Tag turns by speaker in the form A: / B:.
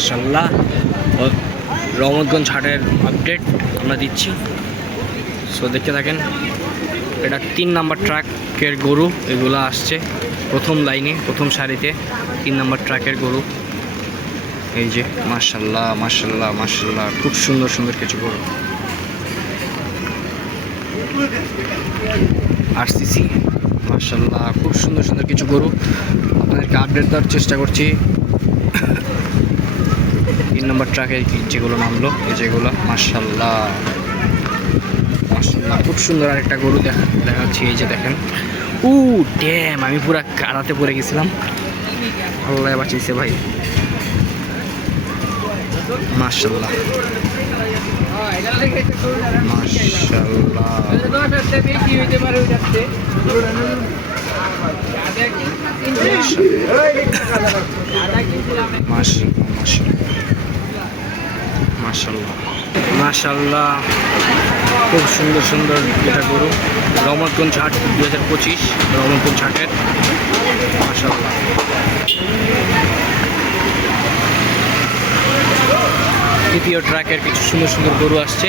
A: মাসাল্লাহ রহমতগঞ্জ হাটের আপডেট আমরা দিচ্ছি। সো দেখতে থাকেন, এটা তিন নাম্বার ট্রাকের গরু, এগুলো আসছে প্রথম লাইনে প্রথম সারিতে তিন নাম্বার ট্রাকের গরু। এই যে মাশাল্লাহ মাশাল্লাহ মাশাল্লাহ খুব সুন্দর সুন্দর কিছু গরু। আরসিসি মাশাল্লাহ খুব সুন্দর সুন্দর কিছু গরু। আপনাদেরকে আপডেট দেওয়ার চেষ্টা করছি। তিন নম্বর ট্রাকে যেগুলো নামলো যেগুলো মাশাল্লাহ মাশাল্লাহ খুব সুন্দর আরেকটা গরু দেখা, দেখাচ্ছি, এই যে দেখেন। উ ড্যাম আমি পুরা কারাতে পড়ে গেছিলাম। আল্লাহ বাঁচিয়েছে ভাই। মাশাল্লাহ মাশাল্লাহ মাশাল্লাহ মাশাল্লাহ খুব সুন্দর সুন্দর এটা গরু। রহমতগঞ্জ হাট দু হাজার পঁচিশ, রহমতগঞ্জ হাটের। মাশাল্লাহ তৃতীয় ট্র্যাকের কিছু সুন্দর সুন্দর গরু আসছে।